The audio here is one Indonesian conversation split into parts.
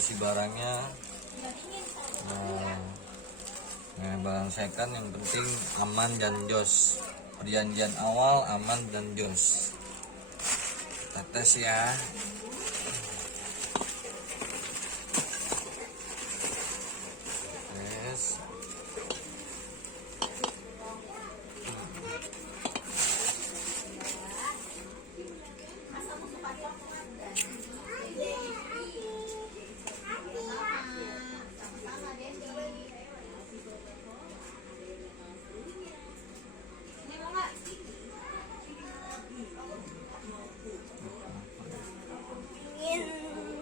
isi barangnya. Nah, barang second yang penting aman dan jos. Perjanjian awal aman dan jos. Kita tes ya. Tes.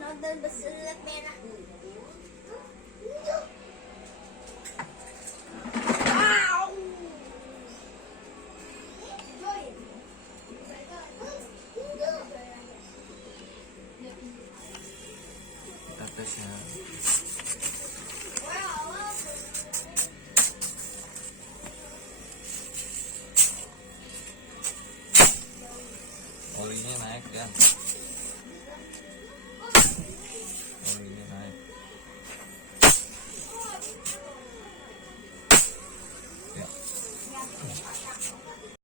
Nonton besulap merah. Kita tes ya.